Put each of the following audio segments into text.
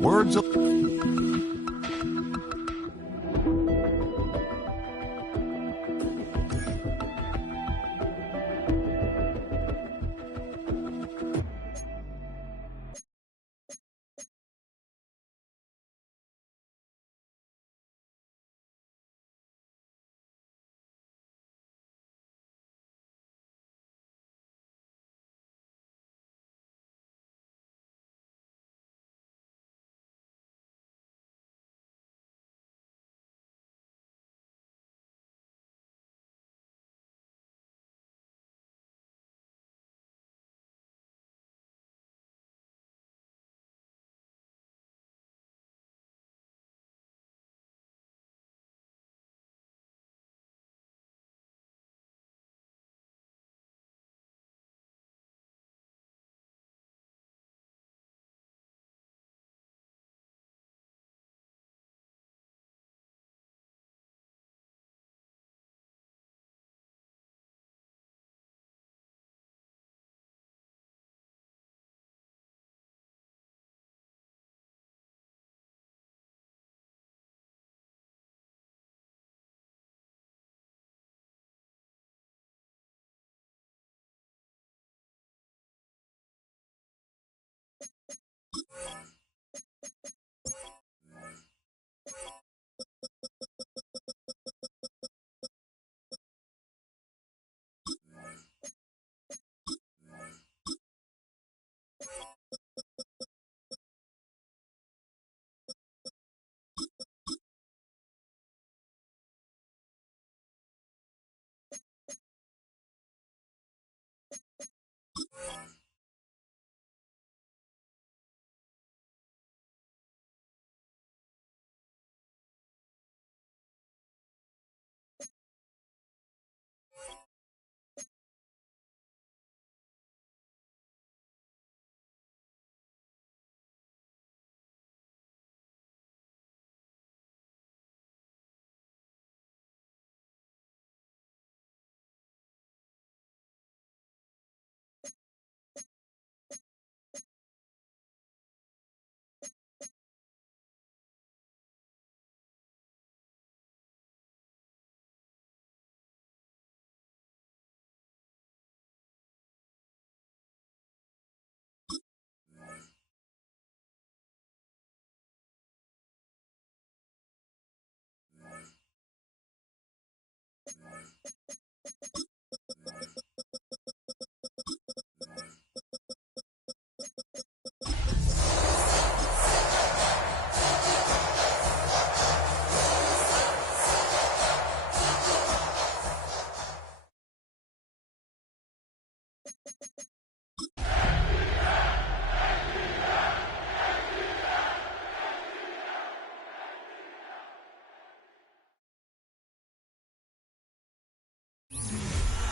Words of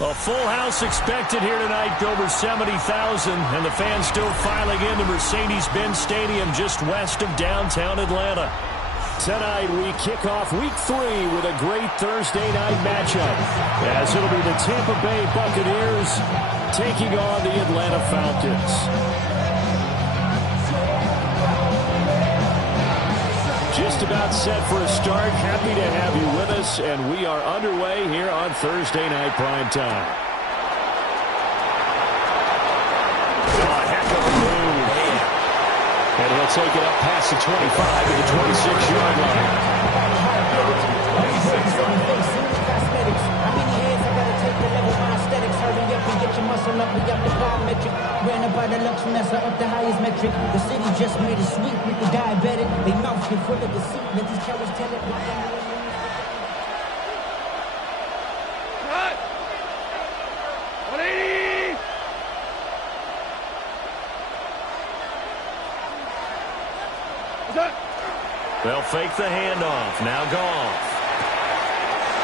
A full house expected here tonight, over 70,000, and the fans still filing into Mercedes-Benz Stadium just west of downtown Atlanta. Tonight we kick off Week 3 with a great Thursday night matchup, as it'll be the Tampa Bay Buccaneers taking on the Atlanta Falcons. Just about set for a start. Happy to have you with us, and we are underway here on Thursday Night Primetime. Oh, a heck of a move. And he'll take it up past the 25 to the 26-yard line. Muscle up, we got the power metric. Ran up by the Lux Messer up the highest metric. The city just made a sweep with the diabetic. They mouth get full of deceit. Let these cowards tell it. Cut! 180! They'll fake the handoff. Now Goff.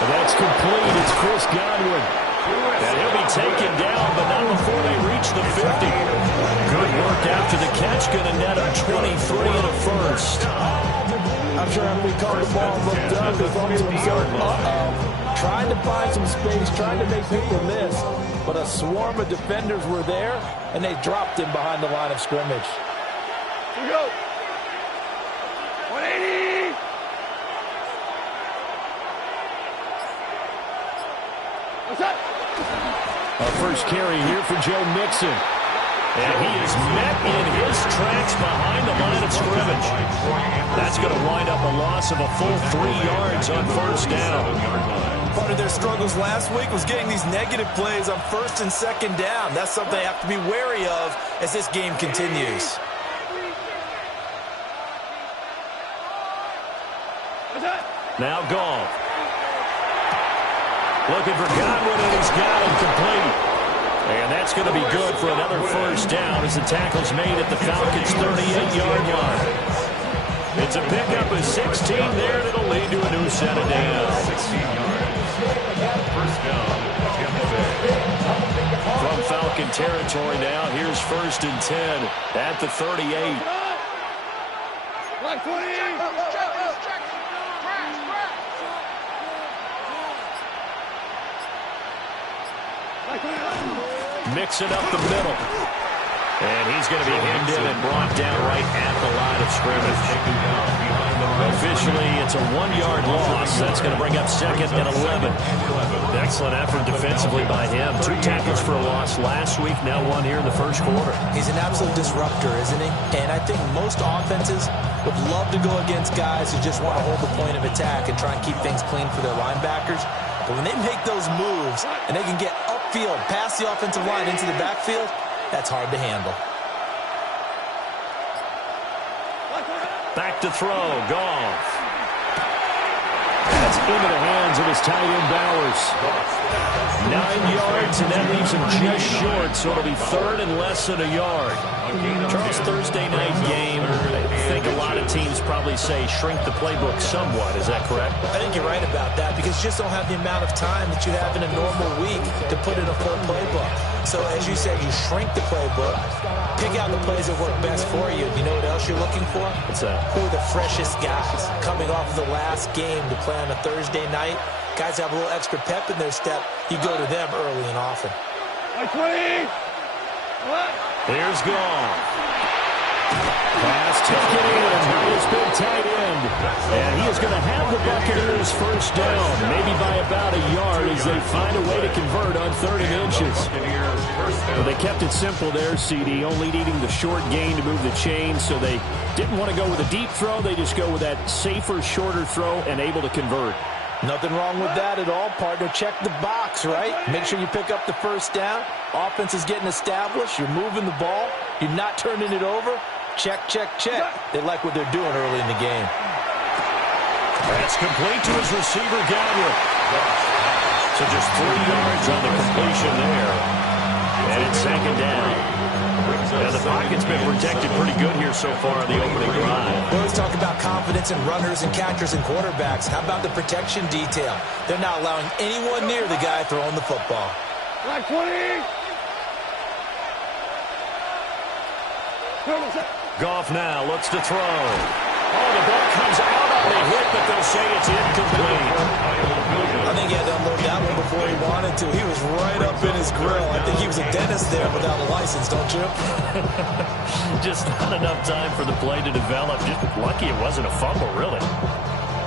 And that's complete. It's Chris Godwin. And he'll be taken down, but not before they reach the 50. Good work after the catch. Going to net him 23 and a first. I'm sure after he caught the ball, looked up, he thought to himself, trying to find some space, trying to make people miss. But a swarm of defenders were there, and they dropped him behind the line of scrimmage. Here we go. 180. What's that? Our first carry here for Joe Mixon. And he is met in his tracks behind the line of scrimmage. That's going to wind up a loss of a full 3 yards on first down. Part of their struggles last week was getting these negative plays on first and second down. That's something they have to be wary of as this game continues. Now Goff. Looking for Godwin, and he's got him complete. And that's going to be good for another first down as the tackle's made at the Falcons' 38-yard line. It's a pickup of 16 there, and it'll lead to a new set of downs. First down. From Falcon territory now, here's first and 10 at the 38. Black 20. Mixing up the middle. And he's going to be hemmed in and brought down right at the line of scrimmage. Officially, it's a 1-yard loss. That's going to bring up second and 11. Excellent effort defensively by him. 2 tackles for a loss last week, now 1 here in the first quarter. He's an absolute disruptor, isn't he? And I think most offenses would love to go against guys who just want to hold the point of attack and try and keep things clean for their linebackers. But when they make those moves and they can get upfield, past the offensive line into the backfield, that's hard to handle. Back to throw, Goff. That's into the hands of his tight end Bowers. 9 yards, and that leaves him just short, so it'll be third and less than a yard. Charles, Thursday night game, I think a lot of teams probably say shrink the playbook somewhat. Is that correct? I think you're right about that because you just don't have the amount of time that you have in a normal week to put in a full playbook. So as you said, you shrink the playbook, pick out the plays that work best for you. You know what else you're looking for? What's that? Who are the freshest guys coming off of the last game to play on a Thursday night? Guys have a little extra pep in their step. You go to them early and often. Black 20. What? Here's Goff. Pass taken in by his big tight end. And he is going to have the Buccaneers first down, maybe by about a yard as they find a way to convert on 3rd and inches. Well, they kept it simple there, CD, only needing the short gain to move the chains, so they didn't want to go with a deep throw. They just go with that safer, shorter throw and able to convert. Nothing wrong with that at all, partner. Check the box, right? Make sure you pick up the first down. Offense is getting established. You're moving the ball. You're not turning it over. Check, check, check. They like what they're doing early in the game. That's complete to his receiver, Godwin. So just 3 yards on the completion there. And it's second down. And the pocket's been protected pretty good here so far on the opening drive. We always talk about confidence in runners and catchers and quarterbacks. How about the protection detail? They're not allowing anyone near the guy throwing the football. Black 20. Goff now looks to throw. Oh, the ball comes out on the hit, but they'll say it's incomplete. I think he had to unload that one before he wanted to. He was right up in his grill. I think he was a dentist there without a license, don't you? Just not enough time for the play to develop. Just lucky it wasn't a fumble, really.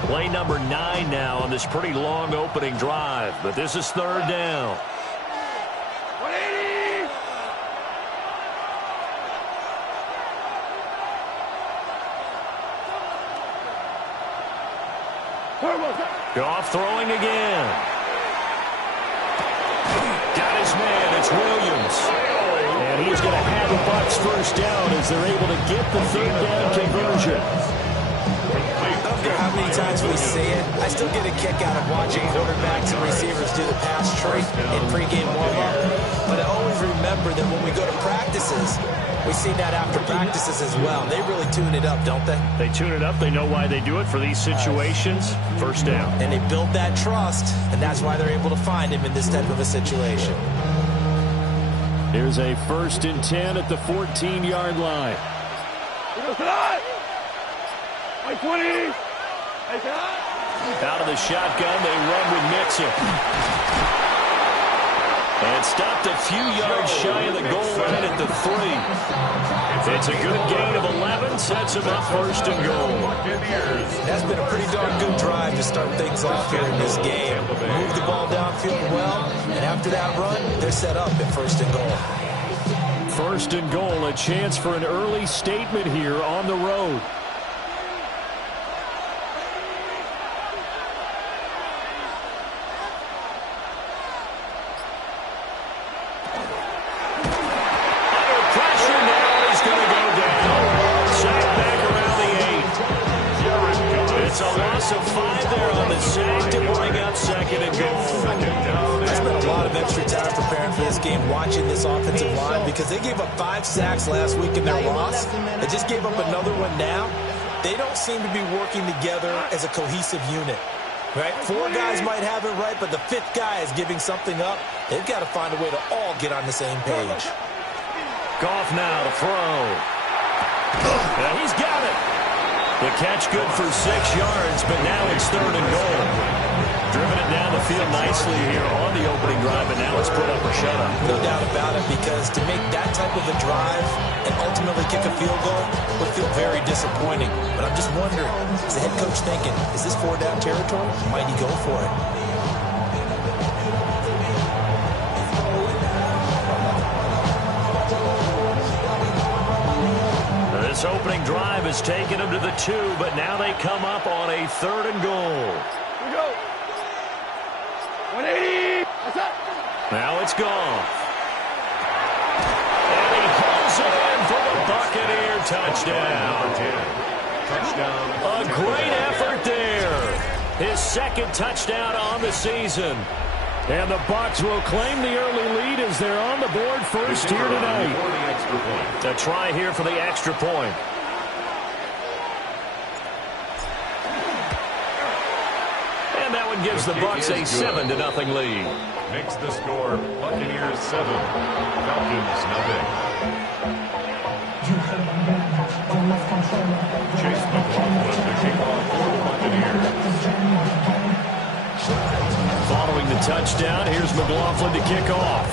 Play number 9 now on this pretty long opening drive, but this is 3rd down. 180. Goff throwing again. Got his man. It's Williams. And he's going to have the Bucs first down as they're able to get the 3rd down conversion. I don't care how many times we say it, I still get a kick out of watching quarterbacks and receivers do the pass tree in pregame warm-up. But I always remember that when we go to practices, we see that after practices as well. They really tune it up, don't they? They tune it up. They know why they do it for these situations. First down. And they build that trust, and that's why they're able to find him in this type of a situation. Here's a 1st and 10 at the 14-yard line. White 20. Out of the shotgun, they run with Mixon. And stopped a few yards shy of the goal line at the 3. It's a good gain of 11, sets him up first and goal. That's been a pretty darn good drive to start things off here in this game. Move the ball downfield well, and after that run, they're set up at first and goal. First and goal, a chance for an early statement here on the road. Of 5 there on the sack to bring up second and goal. I spent a lot of extra time preparing for this game, watching this offensive line, because they gave up 5 sacks last week in their loss. They just gave up another one now. They don't seem to be working together as a cohesive unit. Right? 4 guys might have it right, but the 5th guy is giving something up. They've got to find a way to all get on the same page. Goff now to throw. And he's got it. The catch good for 6 yards, but now it's third and goal. Driven it down the field nicely here on the opening drive, and now it's put up or shut up. No doubt about it, because to make that type of a drive and ultimately kick a field goal would feel very disappointing. But I'm just wondering, is the head coach thinking, is this 4-down territory? Might he go for it? This opening drive has taken them to the 2, but now they come up on a third and goal. Here we go. 180. What's up? Now it's gone. And he hauls it in for the Buccaneer touchdown. A great effort there. His second touchdown on the season. And the Bucs will claim the early lead as they're on the board first here tonight. A try here for the extra point. And that one gives the Bucs a 7-0 lead. Makes the score Buccaneers 7, Falcons nothing. Chase McLaughlin to kick off for the Buccaneers. Following the touchdown, here's McLaughlin to kick off.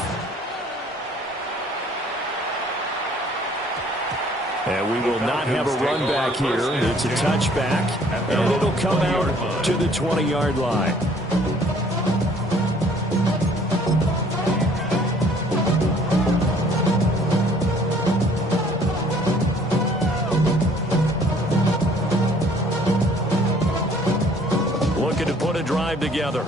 And we will not have a run back here. It's a touchback, and it'll come out to the 20-yard line. Looking to put a drive together.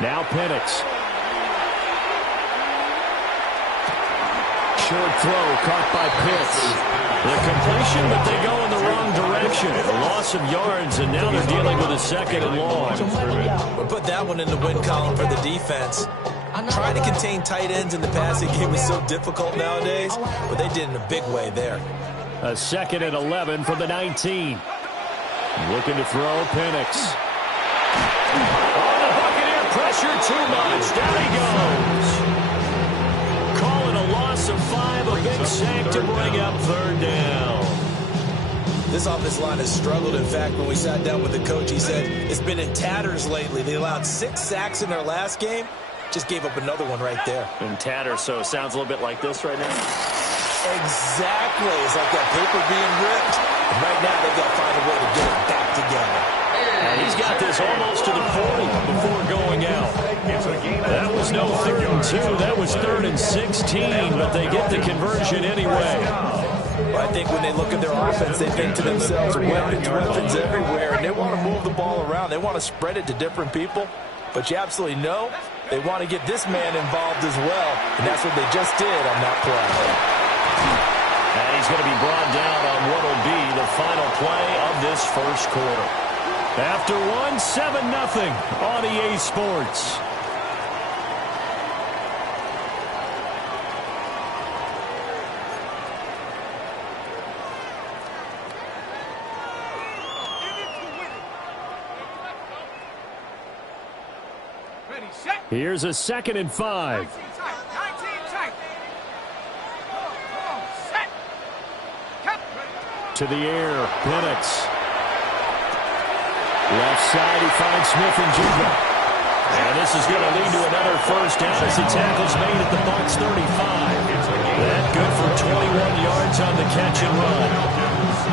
Now Penix. Short throw caught by Pitts. The completion, but they go in the wrong direction. A loss of yards, and now they're dealing with a second and long. We'll put that one in the win column for the defense. Trying to contain tight ends in the passing game is so difficult nowadays, but they did in a big way there. A 2nd and 11 from the 19. Looking to throw Penix. Pressure too much. Down he goes. Calling a loss of 5, a big sack to bring up third down. This offensive line has struggled. In fact, when we sat down with the coach, he said it's been in tatters lately. They allowed 6 sacks in their last game. Just gave up another one right there. In tatters, so it sounds a little bit like this right now. Exactly. It's like that paper being ripped. And right now, they've got to find a way to get it back together. And he's got this almost to the 40 before going out. That was no 3rd and 2. That was 3rd and 16, but they get the conversion anyway. Well, I think when they look at their offense, they think to themselves, weapons everywhere, and they want to move the ball around. They want to spread it to different people. But you absolutely know they want to get this man involved as well, and that's what they just did on that play. And he's going to be brought down on what will be the final play of this first quarter. After one, 7-0 on EA Sports. Here's a 2nd and 5. to the air. Penix. Left side, he finds Smith and Jigba. And this is going to lead to another first down as the tackle's made at the Bucs 35. That good for 21 yards on the catch and run.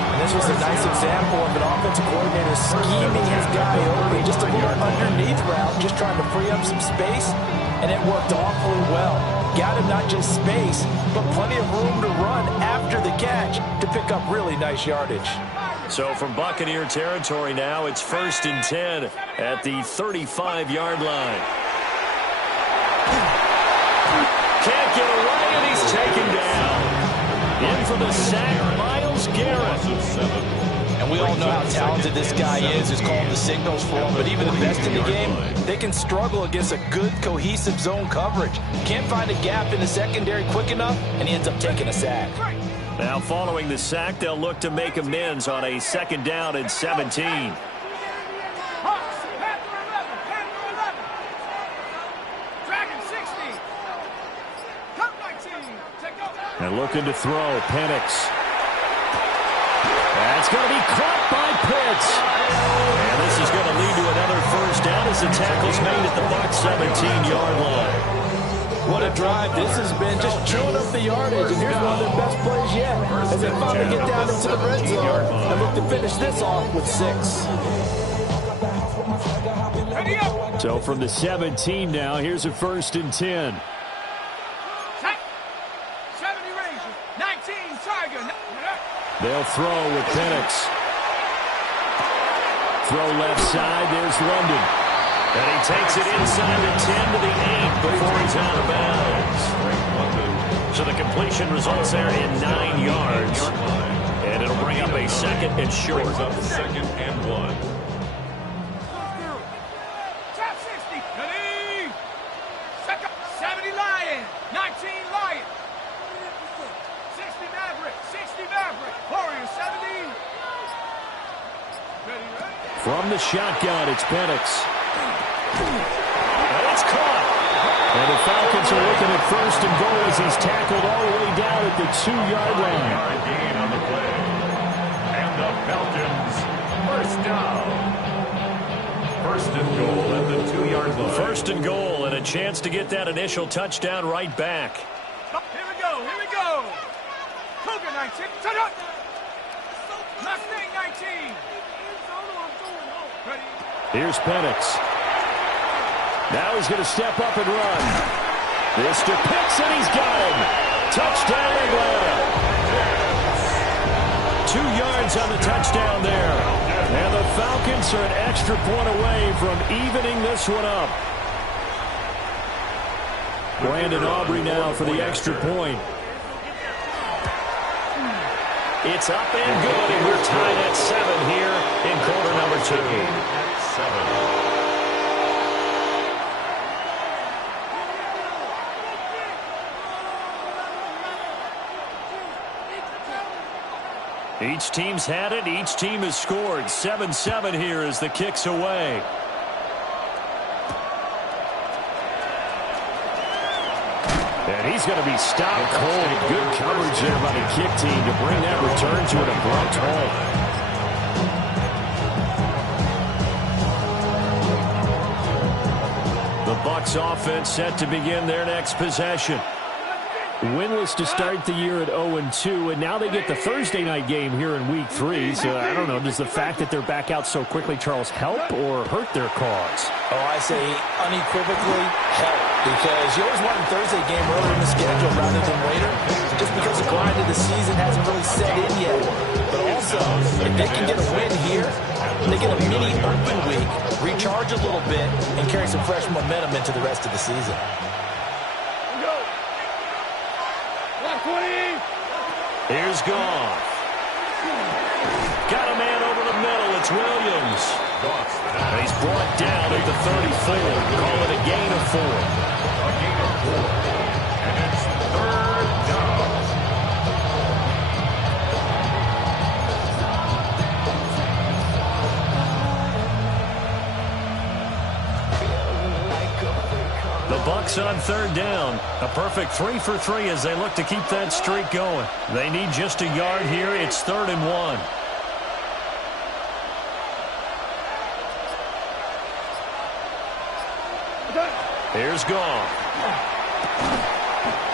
And this was a nice example of an offensive coordinator scheming his guy open, just a little underneath route, just trying to free up some space, and it worked awfully well. Got him not just space, but plenty of room to run after the catch to pick up really nice yardage. So from Buccaneer territory now, it's 1st and 10 at the 35-yard line. Can't get away, and he's taken down. In for the sack, Myles Garrett. And we all know how talented this guy is. Who's calling the signals for him. But even the best in the game, they can struggle against a good, cohesive zone coverage. Can't find a gap in the secondary quick enough, and he ends up taking a sack. Now following the sack, they'll look to make amends on a 2nd down and 17. And looking to throw, Penix. That's going to be caught by Pitts. And this is going to lead to another first down as the tackle's made at the Bucs 17-yard line. What a drive this has been, just chewing up the yardage. And here's one of their best plays yet as they finally get down into the red zone and look to finish this off with 6. So from the 17 now, here's a 1st and 10. They'll throw with Penix. Throw left side, there's London. And he takes it inside the 10 to the 8 before he's out of bounds. So the completion results there in 9 yards. And it'll bring up a 2nd and short. Brings up 2nd and 1. Top 60. Ready. 70 Lion. 19 Lion. 60 Maverick. 60 Maverick. Warrior 70. Ready. From the shotgun, it's Penix. And it's caught. And the Falcons are looking at 1st and goal as he's tackled all the way down at the 2-yard line. Gain on the play. And the Falcons, 1st down. 1st and goal at the 2-yard line. 1st and goal and a chance to get that initial touchdown right back. Here we go. Here we go. Cougar 19. Turn up. Mustang 19. Ready. Here's Penix. Now he's going to step up and run. This to Pitts, and he's got him. Touchdown, Atlanta. 2 yards on the touchdown there. And the Falcons are an extra point away from evening this one up. Brandon Aubrey now for the extra point. It's up and good, and we're tied at 7 here in quarter number 2. 7. Each team's had it. Each team has scored. 7-7 here as the kick's away. And he's going to be stopped cold. Good coverage there by the kick team to bring that return to an abrupt halt. The Bucs offense set to begin their next possession. Winless to start the year at 0-2, and now they get the Thursday night game here in Week 3. So, I don't know, does the fact that they're back out so quickly, Charles, help or hurt their cause? Oh, I say unequivocally help, because you always want a Thursday game earlier in the schedule rather than later, just because the grind of the season hasn't really set in yet. But also, if they can get a win here, they get a mini open week, recharge a little bit, and carry some fresh momentum into the rest of the season. Here's Goff. Got a man over the middle. It's Williams. And he's brought down at the 34. Call it a gain of 4. A gain of 4. And it's 3rd down. The Bucs 6 on third down. A perfect 3 for 3 as they look to keep that streak going. They need just a yard here. It's 3rd and 1. Here's Goff.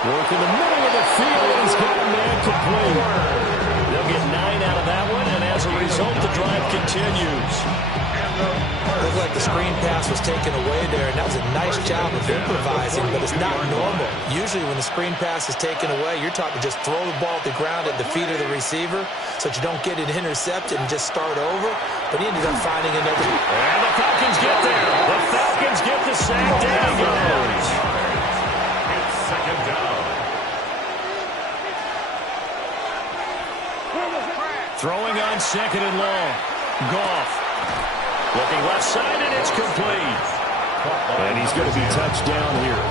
Work in the middle of the field. He's got a man complete. They'll get 9 out of that one, and as a result, the drive continues. Looked like the screen pass was taken away there, and that was a nice job of improvising, but it's not normal. Usually when the screen pass is taken away, you're taught to just throw the ball at the ground at the feet of the receiver so that you don't get it intercepted and just start over. But he ended up finding another. And the Falcons get there. The Falcons get the sack. Down he goes. It's 2nd down. Throwing on 2nd and long. Goff. Looking left side, and it's complete. And he's going to be touched down here.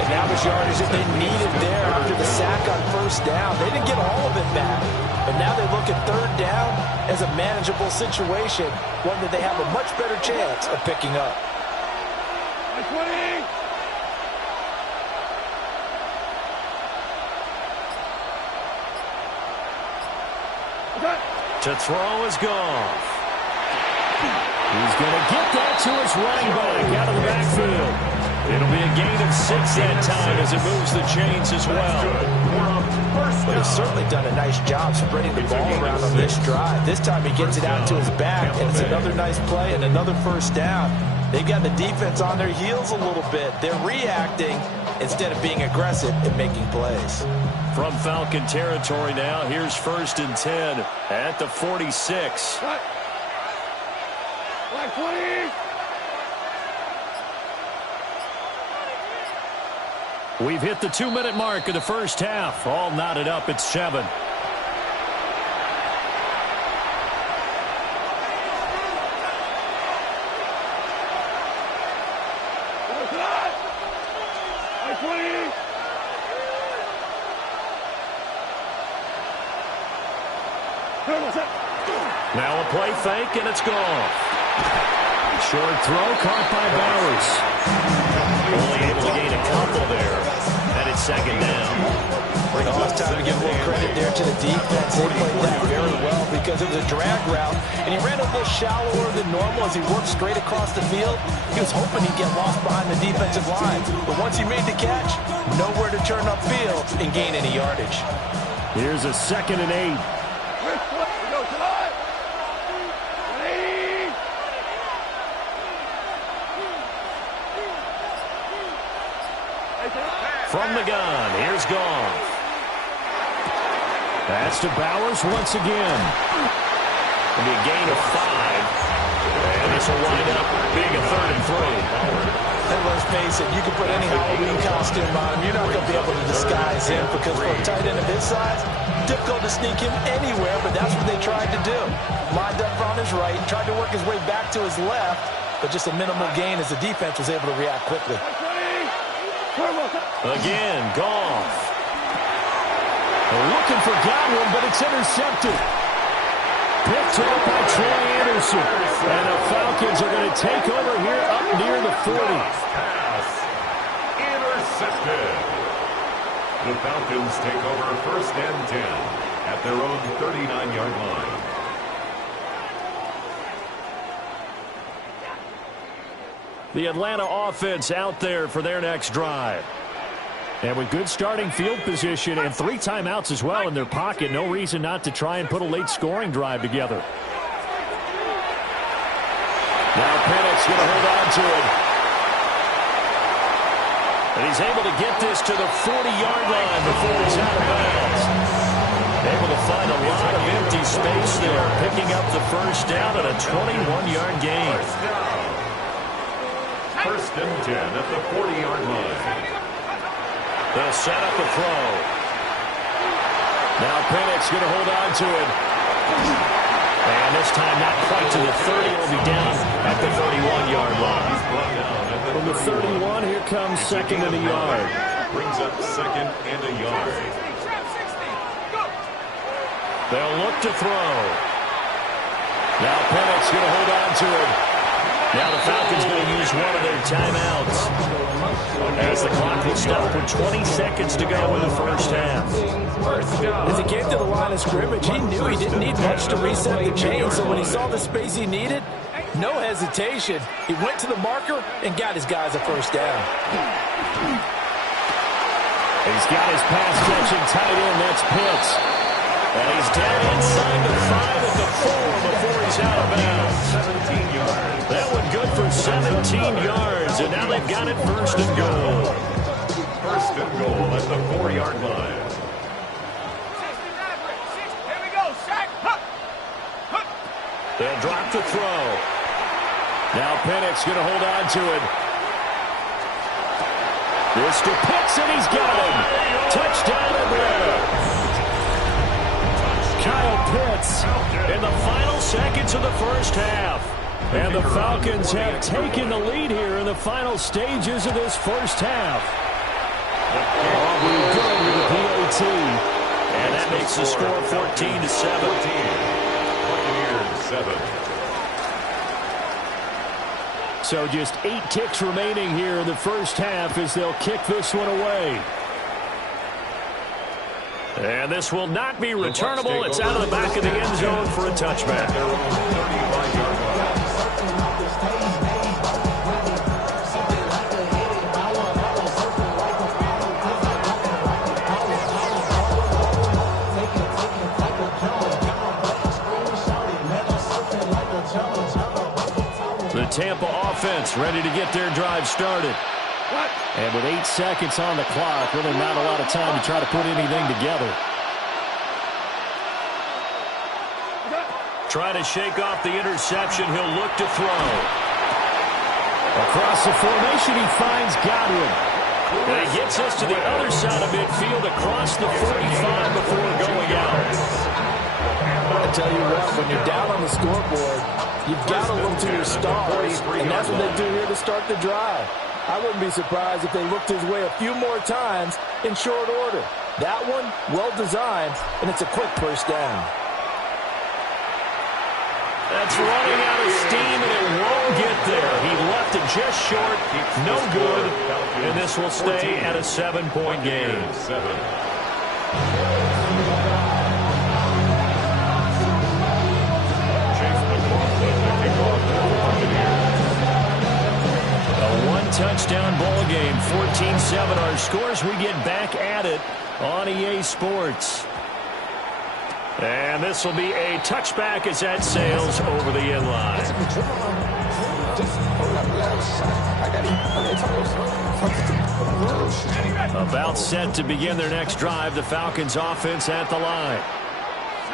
And that was yardage that they needed there after the sack on 1st down. They didn't get all of it back. But now they look at 3rd down as a manageable situation, one that they have a much better chance of picking up. To throw is Goff. He's going to get that to his running back out of the backfield. It'll be a gain of 6 that time as it moves the chains as well. But he's certainly done a nice job spreading the ball around on this drive. This time he gets it out to his back, and it's another nice play and another 1st down. They've got the defense on their heels a little bit. They're reacting instead of being aggressive and making plays. From Falcon territory now, here's 1st and 10 at the 46. We've hit the 2-minute mark of the 1st half. All knotted up at 7. Now a play fake, and it's gone. Short throw caught by Bowers. Only able to gain a couple there. And it's 2nd down. Oh, it's time to give a little credit there to the defense. They played that very well because it was a drag route, and he ran a little shallower than normal as he worked straight across the field. He was hoping he'd get lost behind the defensive line, but once he made the catch, nowhere to turn upfield and gain any yardage. Here's a 2nd and 8. From the gun, here's Goff. That's to Bowers once again. It'll be a gain of 5. And this will wind up being a 3rd and 3. And let's face it, you can put any Halloween costume on him. You're not going to be able to disguise him because for a tight end of his size, difficult to sneak him anywhere, but that's what they tried to do. Lined up on his right, tried to work his way back to his left, but just a minimal gain as the defense was able to react quickly. Again, Goff. They're looking for Godwin, but it's intercepted. Picked up by Troy Anderson. And the Falcons are going to take over here up near the 40. Pass. Intercepted. The Falcons take over 1st and 10 at their own 39-yard line. The Atlanta offense out there for their next drive. And with good starting field position and 3 timeouts as well in their pocket, no reason not to try and put a late scoring drive together. Now Pennick's going to hold on to it. And he's able to get this to the 40-yard line before he's out of bounds. Able to find a lot of empty space there, picking up the 1st down and a 21-yard gain. 1st and 10 at the 40-yard line. They'll set up a throw. Now Pennick's going to hold on to it. And this time not quite to the 30. Will be down at the 31-yard line. From the 31, here comes 2nd and a yard. Brings up 2nd and a yard. They'll look to throw. Now Pennick's going to hold on to it. Now the Falcons going to use one of their timeouts as the clock will stop with 20 seconds to go in the first half. As he came to the line of scrimmage, he knew he didn't need much to reset the chain, so when he saw the space he needed, no hesitation. He went to the marker and got his guys a first down. He's got his pass-catching tight end, that's Pitts. And he's down inside the 5 at the 4 before he's out of bounds. 17 yards. That one good for 17 yards, and now they've got it first and goal. First and goal at the 4-yard line. Here we go, sack. They'll drop the throw. Now Penix going to hold on to it. This to Pitts, and he's got him. Touchdown Atlanta. Kyle Pitts in the final seconds of the first half. And the Falcons have taken the lead here in the final stages of this first half. Aubrey good with the PAT. And that makes the score 14-7. Buccaneers 7. So just 8 ticks remaining here in the first half as they'll kick this one away. And this will not be returnable. It's out of the back of the end zone for a touchback. The Tampa offense ready to get their drive started. And with 8 seconds on the clock, really not a lot of time to try to put anything together. Try to shake off the interception. He'll look to throw. Across the formation, he finds Godwin. And he gets us to the other side of midfield across the 45 before going out. I tell you what, when you're down on the scoreboard, you've got to look to your stars, and that's what they do here to start the drive. I wouldn't be surprised if they looked his way a few more times in short order. That one, well-designed, and it's a quick first down. That's running out of steam, and it won't get there. He left it just short. No good. And this will stay at a 7-point game. Touchdown ball game, 14-7 our scores. We get back at it on EA Sports. And this will be a touchback as that sails over the end line. About set to begin their next drive, the Falcons offense at the line.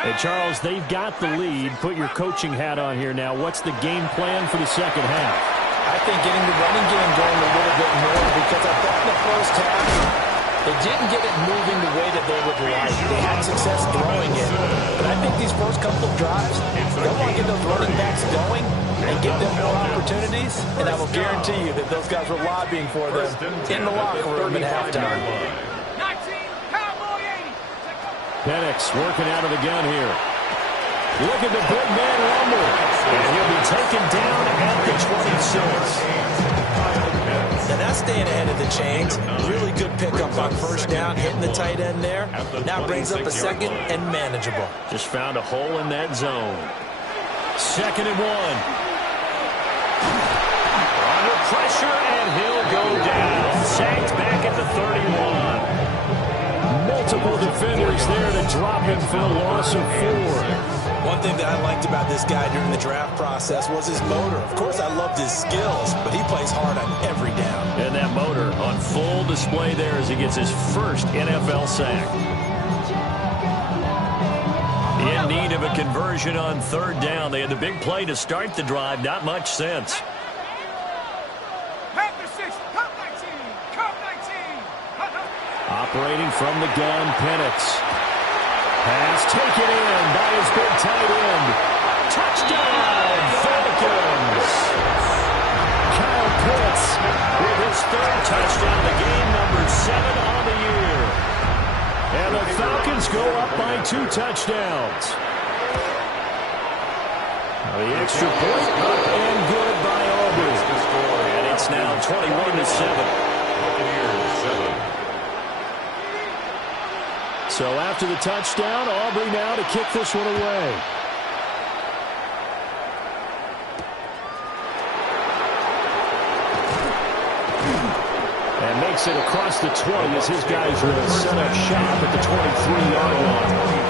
Hey, Charles, they've got the lead. Put your coaching hat on here now. What's the game plan for the second half? I think getting the running game going a little bit more, because I thought in the first half they didn't get it moving the way that they would like. They had success throwing it. But I think these first couple of drives, they want to get those running backs going and give them more opportunities, and I will guarantee you that those guys were lobbying for them in the locker room at halftime. 19, Cowboy 80. Penix working out of the gun here. Look at the big man rumble. And he'll be taken down at the 26. And that's staying ahead of the chains. Really good pickup on first down, hitting the tight end there. Now brings up a second and manageable. Just found a hole in that zone. 2nd and 1. Under pressure, and he'll go down. Sacked back at the 31. Multiple defenders there to drop him for a loss of 4. One thing that I liked about this guy during the draft process was his motor. Of course, I loved his skills, but he plays hard on every down. And that motor on full display there as he gets his first NFL sack. In need of a conversion on 3rd down. They had the big play to start the drive. Not much sense. Operating from the gun, Penix. Pass taken in by his big tight end. Touchdown, Falcons! Kyle Pitts with his 3rd touchdown of the game, number 7 on the year. And the Falcons go up by 2 touchdowns. The extra point up and good by Auburn. do. And it's now 21-7. So after the touchdown, Aubrey now to kick this one away. And makes it across the 20 as his guys will set up shop at the 23-yard line.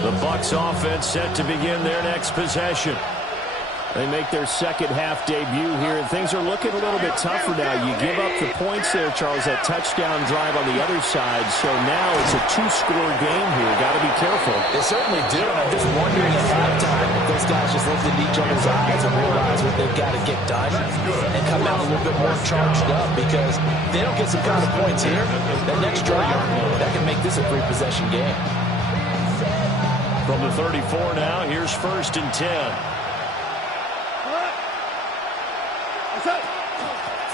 The Bucs offense set to begin their next possession. They make their second-half debut here, and things are looking a little bit tougher now. You give up the points there, Charles, that touchdown drive on the other side. So now it's a two-score game here. Got to be careful. They certainly do, and I'm just wondering at halftime if those guys just looked into each other's eyes and realized what they've got to get done and come out a little bit more charged up, because if they don't get some kind of points here, that next drive, that can make this a three-possession game. From the 34 now, here's 1st and 10.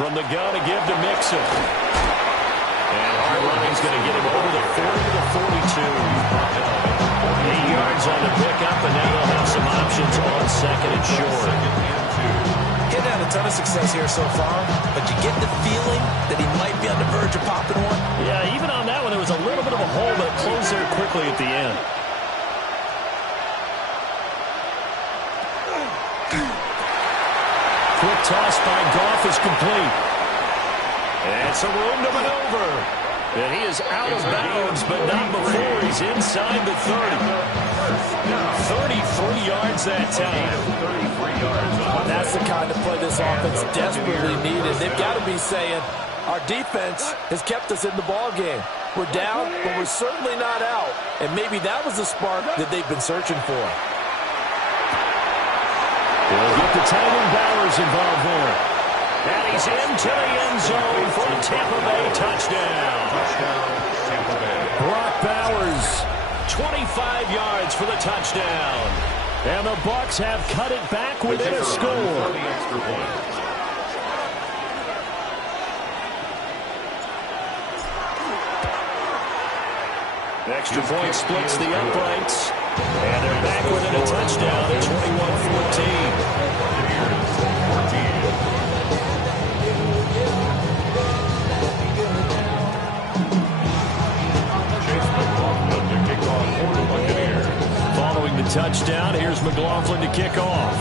From the gun to give to Mixon. And hard running's going to get him over the 40 to the 42. 8 yards on the pickup, and now they'll have some options on 2nd and short. Getting had a ton of success here so far, but you get the feeling that he might be on the verge of popping one. Yeah, even on that one, there was a little bit of a hole, but it closed there quickly at the end. Quick toss by Goff is complete. And some room to maneuver. And he is out of bounds, but not before he's inside the 30. 33 yards that time. That's the kind of play this offense desperately needed. They've got to be saying, our defense has kept us in the ball game. We're down, but we're certainly not out. And maybe that was the spark that they've been searching for. They'll get the tight end Bowers involved there. And he's into the end zone for a Tampa Bay touchdown. Brock Bowers, 25 yards for the touchdown. And the Bucs have cut it back within a score. Extra point splits the uprights. And they're back within a touchdown at 21-14. Following the touchdown, here's McLaughlin to kick off.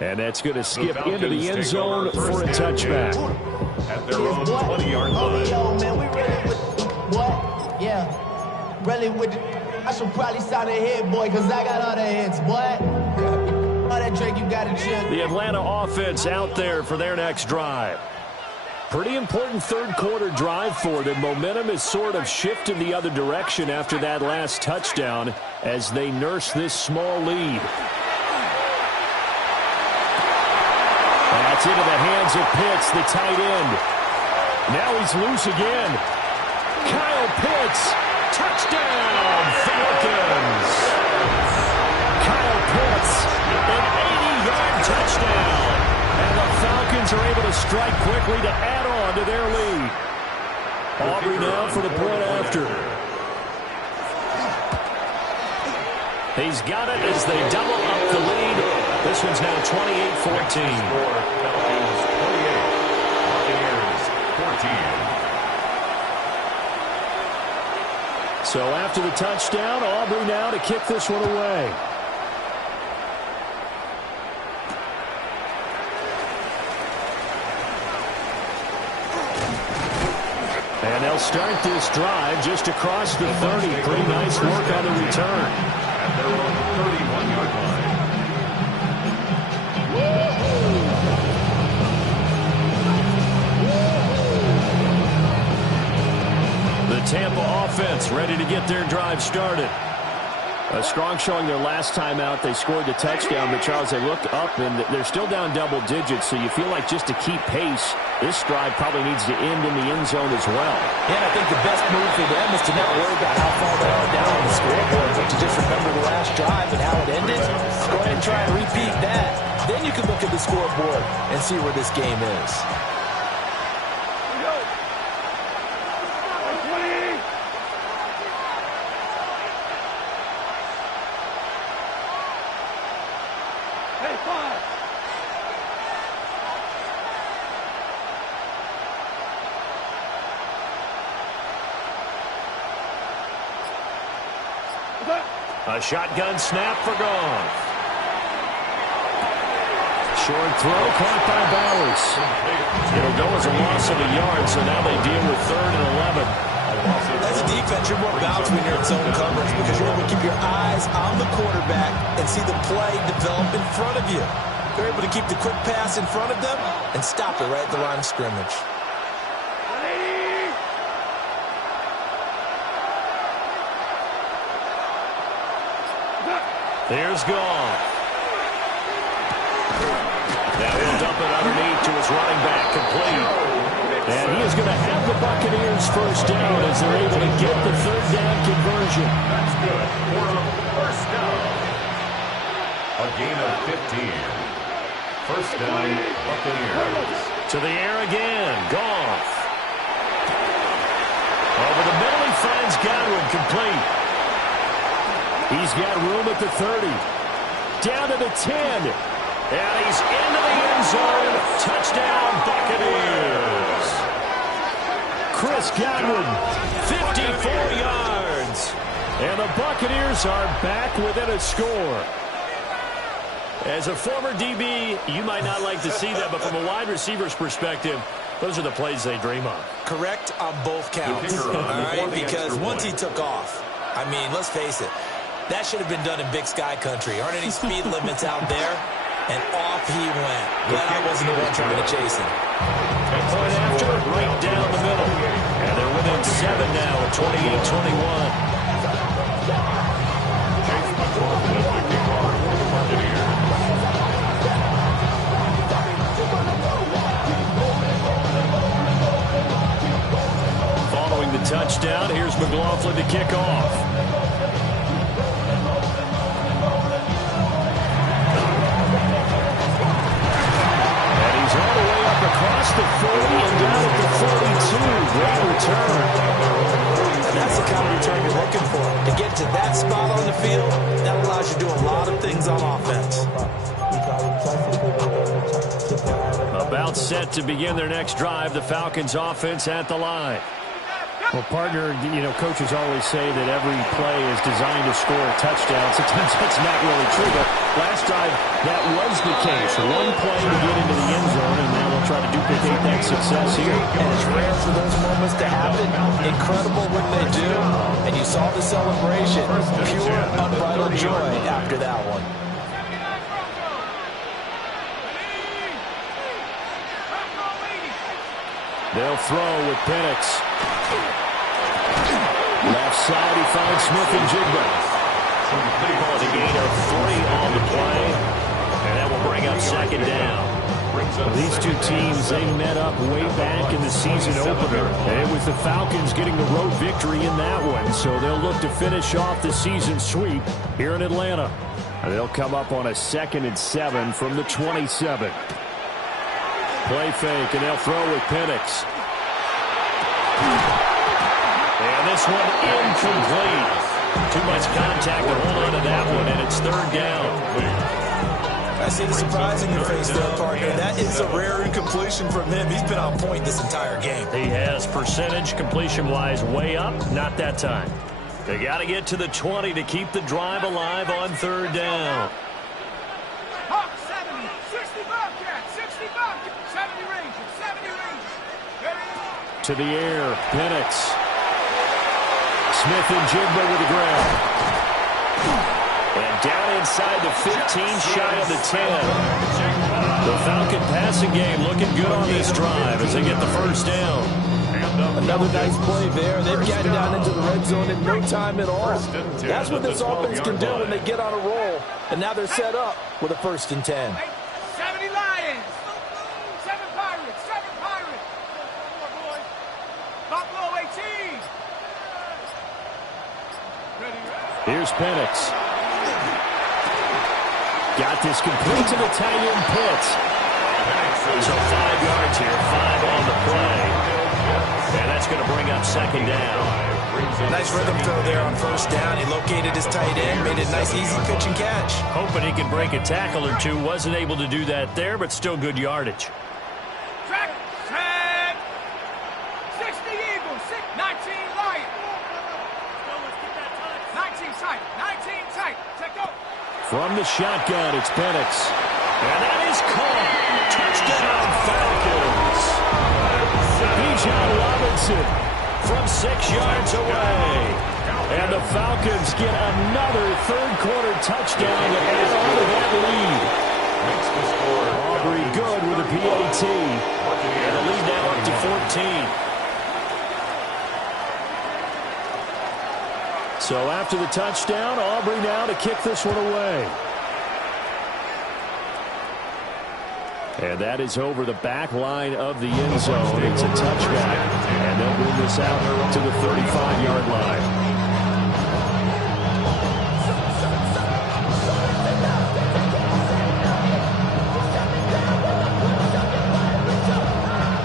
And that's going to skip into the end zone for a touchback. At their own 20-yard line. Yo, man, we really with what? Yeah, really with the, I should probably sign a hit, boy, because I got all the hits, boy. All that Drake, you got to chill. The Atlanta offense out there for their next drive. Pretty important third-quarter drive for them. Momentum is sort of shifted the other direction after that last touchdown as they nurse this small lead. That's into the hands of Pitts, the tight end. Now he's loose again. Kyle Pitts, touchdown, Falcons. Kyle Pitts, an 80-yard touchdown. And the Falcons are able to strike quickly to add on to their lead. Aubrey now for the point after. He's got it as they double up the lead. This one's now 28-14. So after the touchdown, Aubrey now to kick this one away. And they'll start this drive just across the 30. Pretty nice work on the return. At their own 31-yard line. The Tampa offense ready to get their drive started. A strong showing their last time out. They scored the touchdown, but Charles, they looked up and they're still down double digits, so you feel like just to keep pace, this drive probably needs to end in the end zone as well. Yeah, I think the best move for them is to not worry about how far they are down on the scoreboard, but to just remember the last drive and how it ended. Go ahead and try and repeat that. Then you can look at the scoreboard and see where this game is. A shotgun snap for Goff. Short throw caught by Bowers. It'll go as a loss of a yard, so now they deal with 3rd and 11. As a defense, you're more balanced when you're in zone coverage because you're able to keep your eyes on the quarterback and see the play develop in front of you. You're able to keep the quick pass in front of them and stop it right at the line of scrimmage. There's Goff. Now he'll dump it underneath to his running back, complete. And he is going to have the Buccaneers first down as they're able to get the 3rd down conversion. That's good for a first down. A gain of 15. First down, Buccaneers. To the air again, Goff. Over the middle, he finds Godwin, complete. He's got room at the 30. Down to the 10. And he's into the end zone. Touchdown, Buccaneers. Chris Godwin, 54 yards. And the Buccaneers are back within a score. As a former DB, you might not like to see that, but from a wide receiver's perspective, those are the plays they dream of. Correct on both counts, all right? Because once he took off, I mean, let's face it, that should have been done in Big Sky country. Aren't any speed limits out there? And off he went. Glad I wasn't the one trying to chase him. Point after, right down the middle. And they're within 7 now at 28-21. Chase McLaughlin is the kickoff for the Buccaneers. Following the touchdown, here's McLaughlin to kick off. Across the 40 and down at the 42. Great return. And that's the kind of return you're looking for. To get to that spot on the field, that allows you to do a lot of things on offense. About set to begin their next drive, the Falcons offense at the line. Well, partner, you know, coaches always say that every play is designed to score a touchdown. Sometimes that's not really true, but last drive, that was the case. One play to get into the end zone, and now they'll try to duplicate that success here. And it's rare for those moments to happen. Incredible when they do. And you saw the celebration. Pure, unbridled joy after that one. They'll throw with Penix. Left side, he finds Smith-Njigba. A gain of 3 on the play. And that will bring up 2nd down. These two teams, they met up way back in the season opener. And it was the Falcons getting the road victory in that one. So they'll look to finish off the season sweep here in Atlanta. And they'll come up on a 2nd and 7 from the 27. Play fake, and they'll throw with Penix. And this one incomplete. Too much contact to hold on to that one, and it's 3rd down. I see the surprise in your face there, partner. That is a rare incompletion from him. He's been on point this entire game. He has percentage completion-wise way up. Not that time. They got to get to the 20 to keep the drive alive on 3rd down. Hawk 70, 60 Bobcat, 60 Bobcat, 70 Rangers, 70 Rangers. Ready? To the air, Penix. Smith-Njigba with the grab. And down inside the 15, shy of the 10. The Falcon passing game looking good on this drive as they get the 1st down. Another nice play there. They've gotten down into the red zone in no time at all. That's what this offense can do when they get on a roll. And now they're set up with a 1st and 10. 70 Lions, 7 Pirates, 7 Pirates. Buffalo 18. Ready. Here's Penix. Got this complete to the tight end Pitts. So 5 yards here, 5 on the play. And that's going to bring up second down. Nice rhythm throw there on first down. He located his tight end, made a nice easy pitch and catch. Hoping he can break a tackle or two. Wasn't able to do that there, but still good yardage. Track, set. 60 Eagles, 19 Lions. 19 tight, 19 tight. Check go. From the shotgun, it's Penix. And that is caught. Touchdown, Falcons. Bijan Robinson from 6 yards away. And the Falcons get another third-quarter touchdown to add on to that lead. Aubrey good with a PAT. And the lead now up to 14. So after the touchdown, Aubrey now to kick this one away. And that is over the back line of the end zone. It's a touchback. And they'll bring this out to the 35-yard line.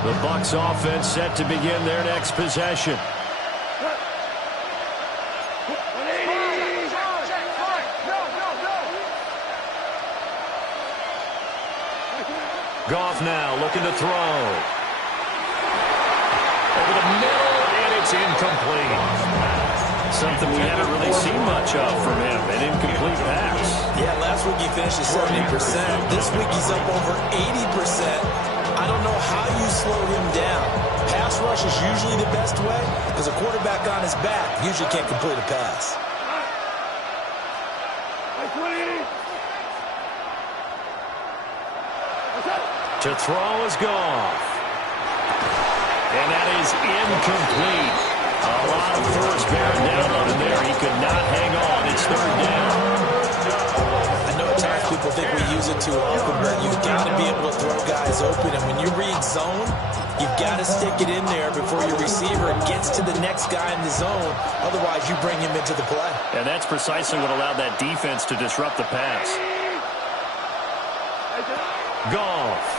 The Bucs offense set to begin their next possession. Goff now looking to throw. Over the middle, and it's incomplete. Something we haven't really seen much of from him, an incomplete pass. Yeah, last week he finished at 70%. This week he's up over 80%. I don't know how you slow him down. Pass rush is usually the best way because a quarterback on his back usually can't complete a pass. To throw is Goff. And that is incomplete. A lot of force bearing down on him there. He could not hang on. It's third down. I know at times people think we use it too often, but you've got to be able to throw guys open. And when you read zone, you've got to stick it in there before your receiver gets to the next guy in the zone. Otherwise, you bring him into the play. And that's precisely what allowed that defense to disrupt the pass. Goff.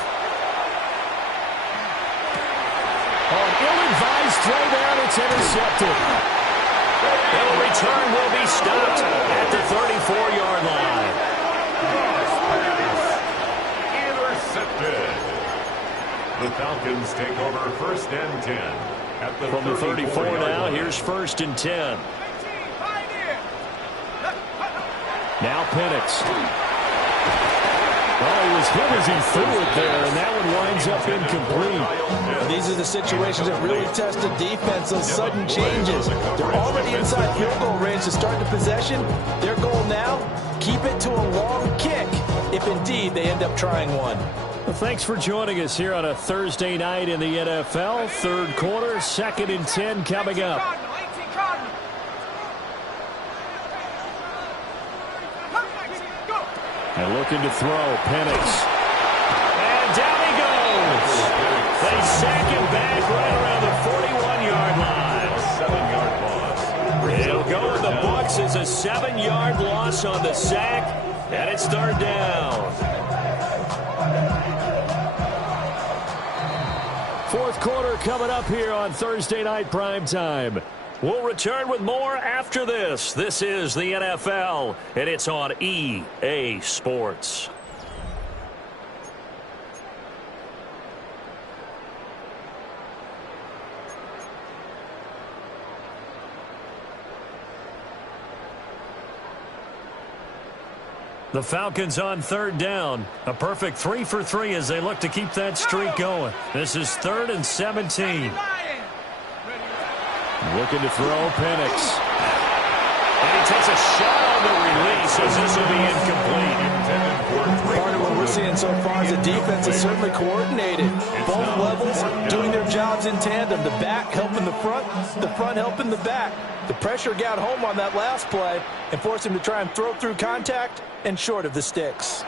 On ill-advised throw down, it's intercepted. And the return will be stopped at the 34-yard line. Intercepted. The Falcons take over first and 10. At the From the 34 now, here's first and 10. Now Penix. Well, he was hit as he threw it there, and that one winds up incomplete. These are the situations that really test the defense, those sudden changes. They're already inside field goal range to start the possession. Their goal now, keep it to a long kick, if indeed they end up trying one. Well, thanks for joining us here on a Thursday night in the NFL. Third quarter, 2nd and 10 coming up. And looking to throw, Penix. And down he goes. They sack him back right around the 41-yard line. 7-yard loss. He'll go in the books as a 7-yard loss on the sack, and it's third down. Fourth quarter coming up here on Thursday Night Primetime. We'll return with more after this. This is the NFL, and it's on EA Sports. The Falcons on third down. A perfect 3 for 3 as they look to keep that streak going. This is 3rd and 17. Looking to throw, Penix. And he takes a shot on the release as this will be incomplete. Part of what we're seeing so far is the defense is certainly coordinated. Both levels doing their jobs in tandem. The back helping the front helping the back. The pressure got home on that last play and forced him to try and throw through contact and short of the sticks.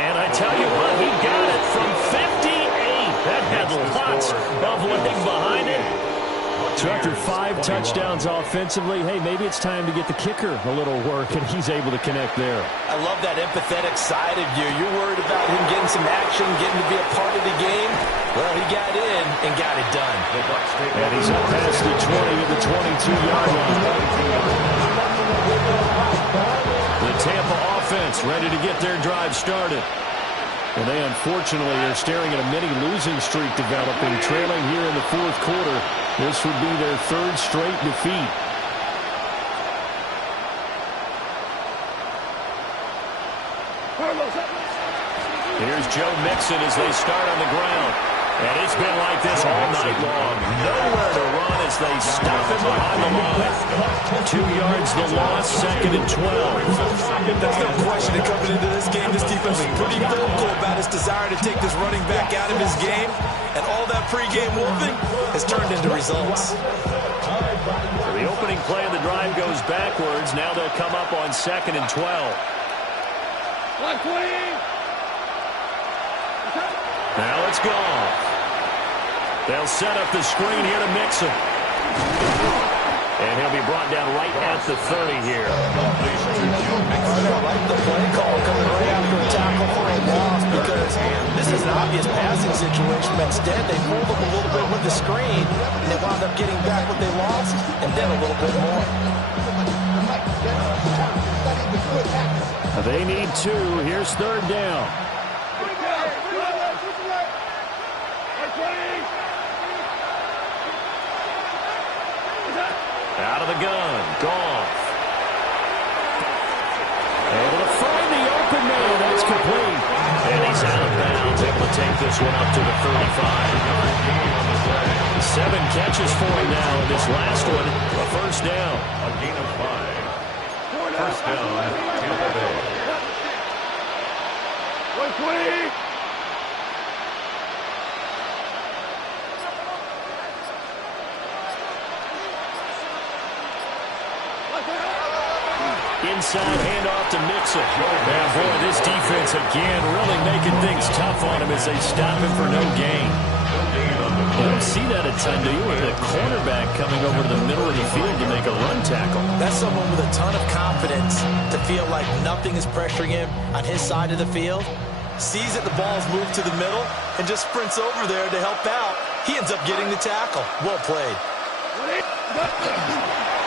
And I tell you what, he got it from 58. That had lots of leg behind it. So after 5 touchdowns offensively, hey, maybe it's time to get the kicker a little work, and he's able to connect there. I love that empathetic side of you. You're worried about him getting some action, getting to be a part of the game. Well, he got in and got it done. And he's up past the 20 to the 22-yard line. The Tampa offense ready to get their drive started. And they unfortunately are staring at a mini losing streak developing, trailing here in the 4th quarter. This would be their 3rd straight defeat. Here's Joe Mixon as they start on the ground. And it's been like this all night long. Nowhere to run as they stop him behind the line. 2 yards the loss, 2nd and 12. There's no question that coming into this game, this defense is pretty vocal about its desire to take this running back out of his game. And all that pregame wolfing has turned into results. So the opening play of the drive goes backwards. Now they'll come up on 2nd and 12. Now it's gone. They'll set up the screen here to Mixon. And he'll be brought down right at the 30 here. I like the play call coming right after a tackle for a loss because this is an obvious passing situation. But instead, they pulled up a little bit with the screen, and they wound up getting back what they lost, and then a little bit more. They need 2. Here's 3rd down. Out of the gun, Goff. Able to find the open man. That's complete. And he's out of bounds. Able to take this one up to the 35. 7 catches for him now. This last one, a 1st down. A gain of 5. 1st down, Tampa Bay. 120. Inside handoff to Mixon. Man, boy, this defense again really making things tough on him as they stop him for no gain. You don't see that a ton, do you? With a cornerback coming over to the middle of the field to make a run tackle. That's someone with a ton of confidence to feel like nothing is pressuring him on his side of the field. Sees that the ball's moved to the middle and just sprints over there to help out. He ends up getting the tackle. Well played.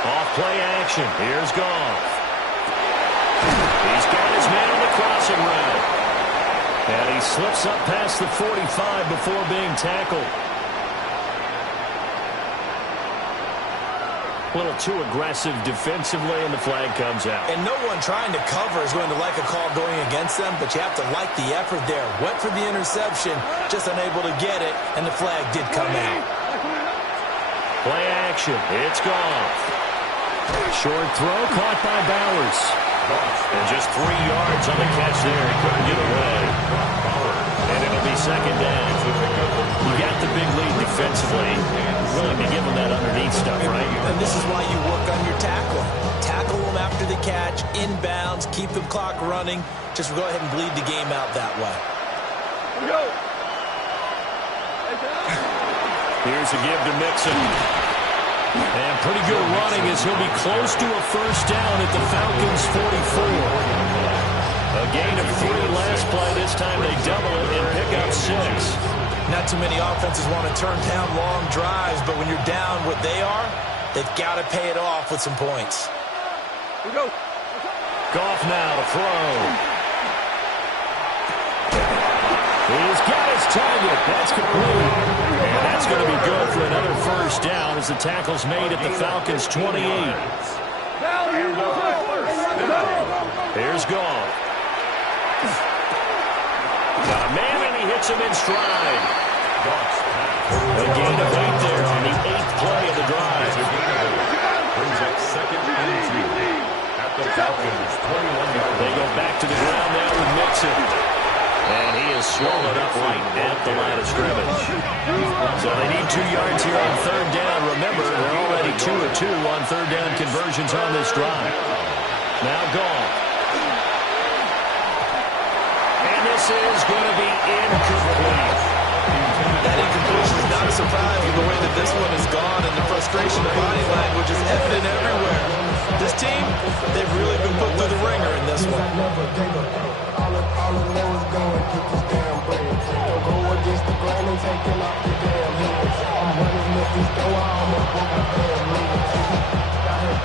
Off play action. Here's Goff. He's got his man on the crossing route. And he slips up past the 45 before being tackled. A little too aggressive defensively, and the flag comes out. And no one trying to cover is going to like a call going against them, but you have to like the effort there. Went for the interception, just unable to get it, and the flag did come out. Play action. It's gone. Short throw caught by Bowers. And just 3 yards on the catch there. He couldn't get away. And it'll be 2nd down. You got the big lead defensively. Willing to give them that underneath stuff, right? And this is why you work on your tackling. Tackle them after the catch, inbounds, keep the clock running. Just go ahead and bleed the game out that way. Here's a give to Mixon. And pretty good running as he'll be close to a 1st down at the Falcons' 44. A gain of 3 last play. This time they double it and pick up 6. Not too many offenses want to turn down long drives, but when you're down what they are, they've got to pay it off with some points. Here we go. Goff now to throw. He's got his target. That's complete. And that's going to be good for another 1st down as the tackle's made at the Falcons' 28. Here's Goff. Got a man, and he hits him in stride. A gain of 8 there on the 8th play of the drive. Brings up 2nd and 2 at the Falcons' 21. They go back to the ground now with Mixon. And he is swallowed up right at the line of scrimmage. So they need 2 yards here on 3rd down. Remember, they're already 2 of 2 on 3rd down conversions on this drive. Now Goff. And this is going to be incomplete. That incompletion is not a surprise with the way that this one has gone and the frustration frustration body language is evident everywhere. This team, they've really been put through the ringer in this one.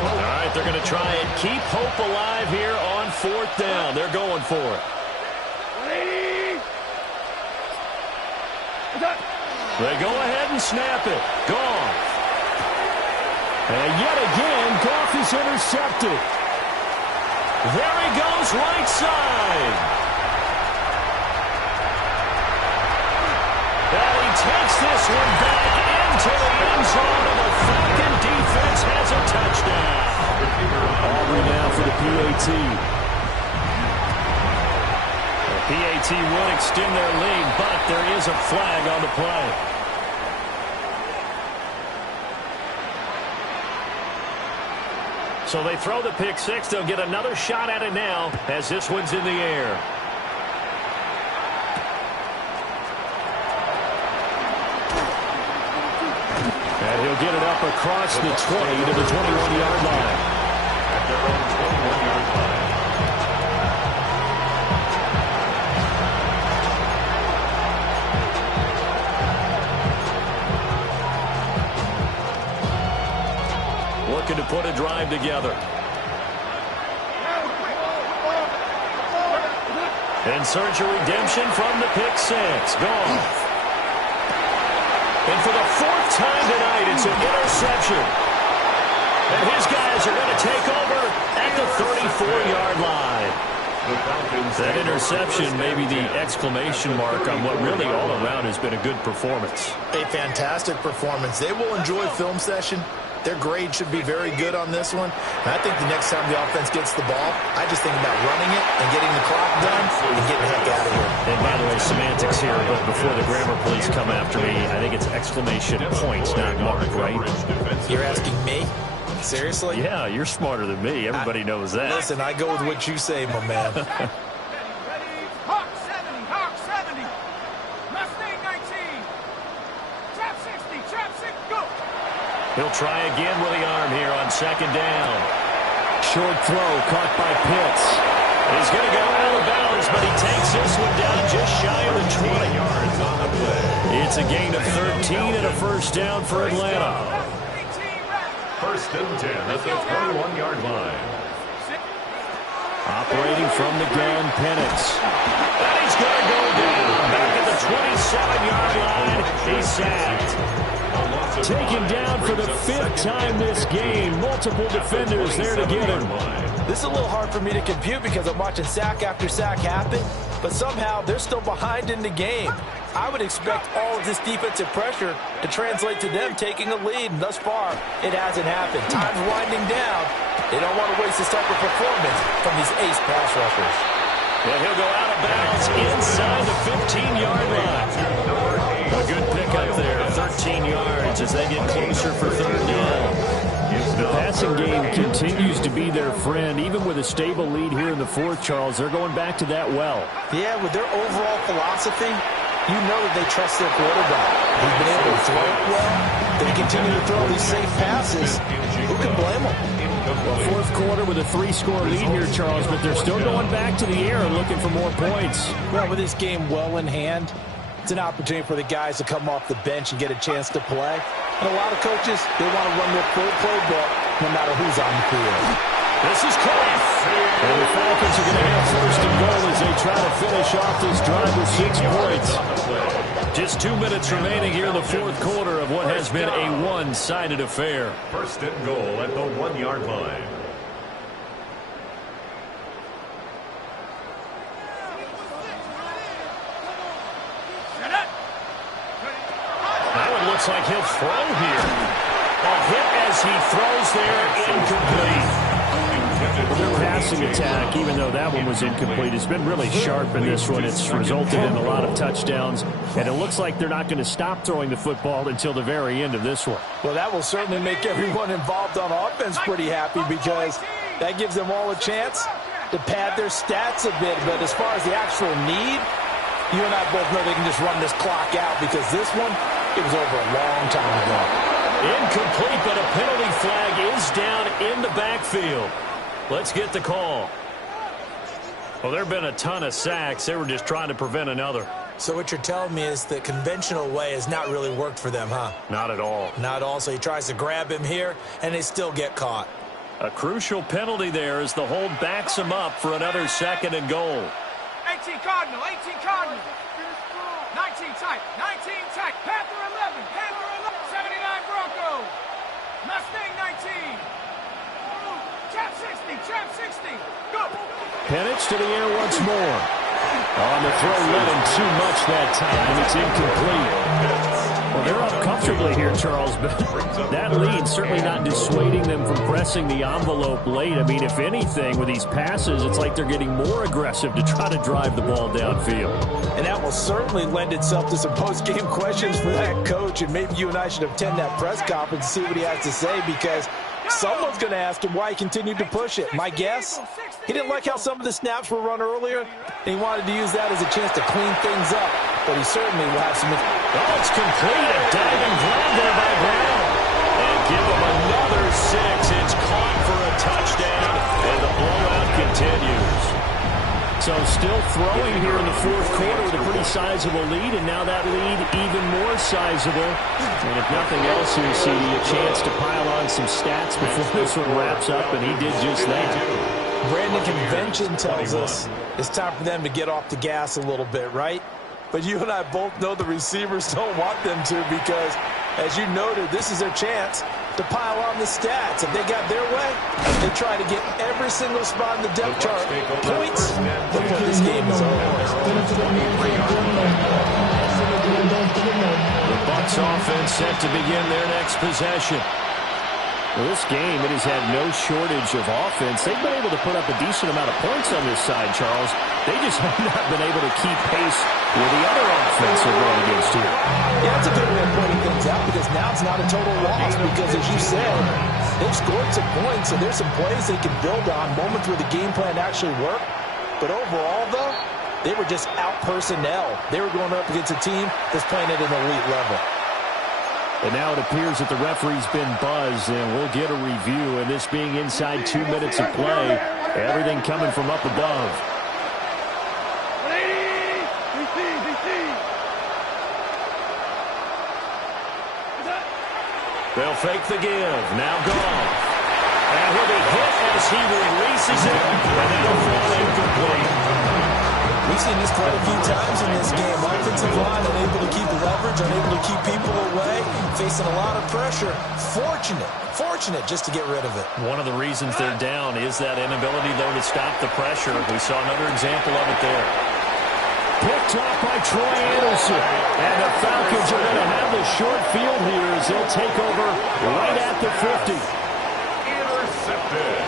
All right, they're going to try and keep hope alive here on 4th down. They're going for it. They go ahead and snap it. Goff. And yet again, Goff is intercepted. There he goes, right side. And he takes this one back into the end zone, and the Falcon defense has a touchdown. Aubrey now for the PAT. The PAT would extend their lead, but there is a flag on the play. So they throw the pick six. They'll get another shot at it now as this one's in the air. And he'll get it up across the 20 to the 21-yard line. At their own 21-yard line. Looking to put a drive together. And search a redemption from the pick six. Goff. And for the 4th time tonight, it's an interception. And his guys are going to take over at the 34-yard line. That interception may be the exclamation mark on what really all around has been a good performance. A fantastic performance. They will enjoy film session. Their grade should be very good on this one. And I think the next time the offense gets the ball, I just think about running it and getting the clock done and getting the heck out of here. And by the way, semantics here, but before the grammar police come after me, I think it's exclamation points, not mark, right? You're asking me? Seriously? Yeah, you're smarter than me. Everybody knows that. Listen, I go with what you say, my man. Ready? Hawk 70, Hawk 70. Mustang 19. Trap 60, trap 6, go. He'll try again with the arm here on 2nd down. Short throw caught by Pitts. He's going to go out of bounds, but he takes this one down just shy of the 20 yards on the play. It's a gain of 13 and a first down for Atlanta. 1st and 10 at the 21-yard line. Operating from the gun, Penix. And he's going to go down back at the 27-yard line. He's sacked. Taken down for the 5th time this game. Multiple defenders there to get him. This is a little hard for me to compute because I'm watching sack after sack happen, but somehow they're still behind in the game. I would expect all of this defensive pressure to translate to them taking a lead, and thus far, it hasn't happened. Time's winding down. They don't want to waste this type of performance from these ace pass rushers. And he'll go out of bounds inside the 15-yard line. A good pickup there, 13 yards as they get closer for 3rd down. The passing game continues to be their friend. Even with a stable lead here in the 4th, Charles, they're going back to that well. Yeah, with their overall philosophy, you know that they trust their quarterback. He's been able to throw it well. They continue to throw these safe passes. Who can blame them? Well, 4th quarter with a 3-score lead here, Charles, but they're still going back to the air and looking for more points. Well, with this game well in hand, it's an opportunity for the guys to come off the bench and get a chance to play. And a lot of coaches, they want to run their full playbook no matter who's on the field. This is close. And the Falcons are going to have 1st and goal as they try to finish off this drive with 6 points. Just 2 minutes remaining here in the 4th quarter of what has been a one-sided affair. 1st and goal at the 1-yard line. Now it looks like he'll throw here. A hit as he throws there, incomplete. Their passing attack, even though that one was incomplete, has been really sharp in this one. It's resulted in a lot of touchdowns, and it looks like they're not going to stop throwing the football until the very end of this one. Well, that will certainly make everyone involved on offense pretty happy because that gives them all a chance to pad their stats a bit. But as far as the actual need, you and I both know they can just run this clock out because this one, it was over a long time ago. Incomplete but a penalty flag is down in the backfield. Let's get the call. Well, there have been a ton of sacks. They were just trying to prevent another. So what you're telling me is the conventional way has not really worked for them, huh? Not at all. Not at all. So he tries to grab him here, and they still get caught. A crucial penalty there as the hold backs him up for another 2nd and goal. 18 Cardinal, 18 Cardinal. 19 tight, 19 tight. Panther 11, Panther 11. 79 Bronco. Mustang 19. Chap 60, Chap 60. Go. Penix to the air once more. On the throw, led him too much that time, and it's incomplete. Well, they're up comfortably here, Charles, but that lead certainly not dissuading them from pressing the envelope late. I mean, if anything, with these passes, it's like they're getting more aggressive to try to drive the ball downfield. And that will certainly lend itself to some post-game questions for that coach, and maybe you and I should attend that press conference and see what he has to say, because someone's going to ask him why he continued to push it. My guess, he didn't like how some of the snaps were run earlier, and he wanted to use that as a chance to clean things up, but he certainly will have some... Oh, it's complete. A diving grab there by Brown. And give him another 6. It's caught for a touchdown, and the blowout continues. So still throwing here in the 4th quarter with a pretty sizable lead, and now that lead even more sizable. And if nothing else here, CD, a chance to pile on some stats before this one wraps up, and he did just that. Brandon, convention tells us it's time for them to get off the gas a little bit, right? But you and I both know the receivers don't want them to, because, as you noted, this is their chance to pile on the stats. If they got their way, they try to get every single spot in the depth chart points before this game is over. The Bucs offense set to begin their next possession. Well, this game, it has had no shortage of offense. They've been able to put up a decent amount of points on this side, Charles. They just have not been able to keep pace with the other offense they're going against here. Yeah, that's a good way of pointing things out, because now it's not a total loss, because, as you said, they've scored some points, and there's some plays they can build on, moments where the game plan actually worked. But overall, though, they were just out personnel. They were going up against a team that's playing at an elite level. And now it appears that the referee's been buzzed, and we'll get a review. And this being inside 2 minutes of play, everything coming from up above. They'll fake the give. Now gone. And he'll be hit as he releases it, and that'll fall incomplete. We've seen this quite a few times in this game. Offensive line unable to keep leverage, unable to keep people away, facing a lot of pressure. Fortunate just to get rid of it. One of the reasons they're down is that inability, though, to stop the pressure. We saw another example of it there. Picked off by Troy Anderson. And the Falcons are going to have the short field here as they'll take over right at the 50. Intercepted.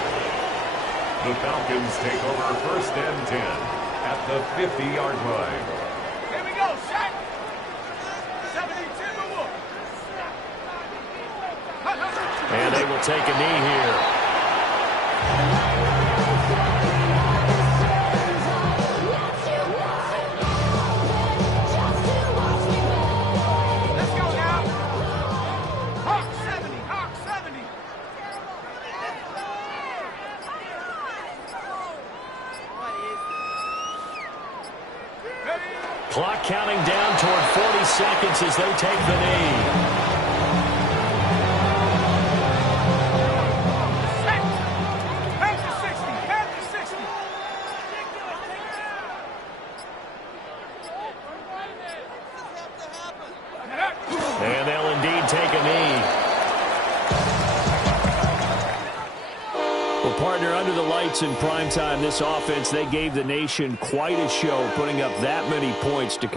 The Falcons take over 1st and 10 at the 50-yard line. Here we go, Shaq. 70 Timberwolves. And they will take a knee here. Let's go now. Hawk 70, Hawk 70. Ready? Clock counting down toward 40 seconds as they take the knee. And they'll indeed take a knee. Well, partner, under the lights in primetime, this offense, they gave the nation quite a show, putting up that many points to